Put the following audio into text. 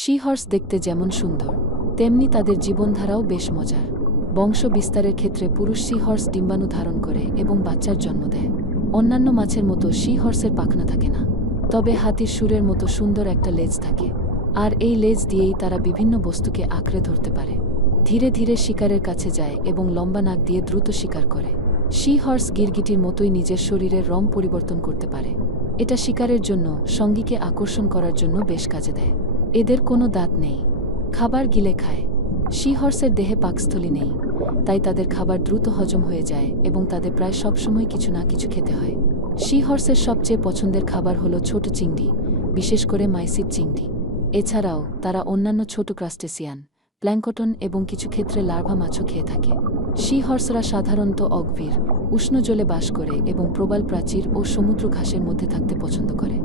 C horse দেখতে যেমন সুন্দর, তেমনি তাদের জীবনধারাও বেশ মজার। বংশ বিস্তারের ক্ষেত্রে পুরুষ সি হর্স ডিম্বাণু ধারণ করে এবং বাচ্চার জন্ম দেয়। অন্যান্য মাছের মতো সি হর্সের পাখনা থাকে না, তবে হাতির সুরের মতো সুন্দর একটা লেজ থাকে, আর এই লেজ দিয়েই তারা বিভিন্ন বস্তুকে আঁকড়ে ধরতে পারে। ধীরে ধীরে শিকারের কাছে যায় এবং লম্বা নাক দিয়ে দ্রুত শিকার করে। সি হর্স গিরগিটির মতোই নিজের শরীরের রং পরিবর্তন করতে পারে। এটা শিকারের জন্য, সঙ্গীকে আকর্ষণ করার জন্য বেশ কাজে দেয়। এদের কোনো দাঁত নেই, খাবার গিলে খায়। সি হর্সের দেহে পাকস্থলী নেই, তাই তাদের খাবার দ্রুত হজম হয়ে যায় এবং তাদের প্রায় সবসময় কিছু না কিছু খেতে হয়। সি হর্সের সবচেয়ে পছন্দের খাবার হলো ছোট চিংড়ি, বিশেষ করে মাইসিড চিংড়ি। এছাড়াও তারা অন্যান্য ছোট ক্রাস্টেসিয়ান, প্ল্যাঙ্কটন এবং কিছু ক্ষেত্রে লার্ভা মাছও খেয়ে থাকে। সি হর্সরা সাধারণত অগভীর, উষ্ণ জলে বাস করে এবং প্রবাল প্রাচীর ও সমুদ্র ঘাসের মধ্যে থাকতে পছন্দ করে।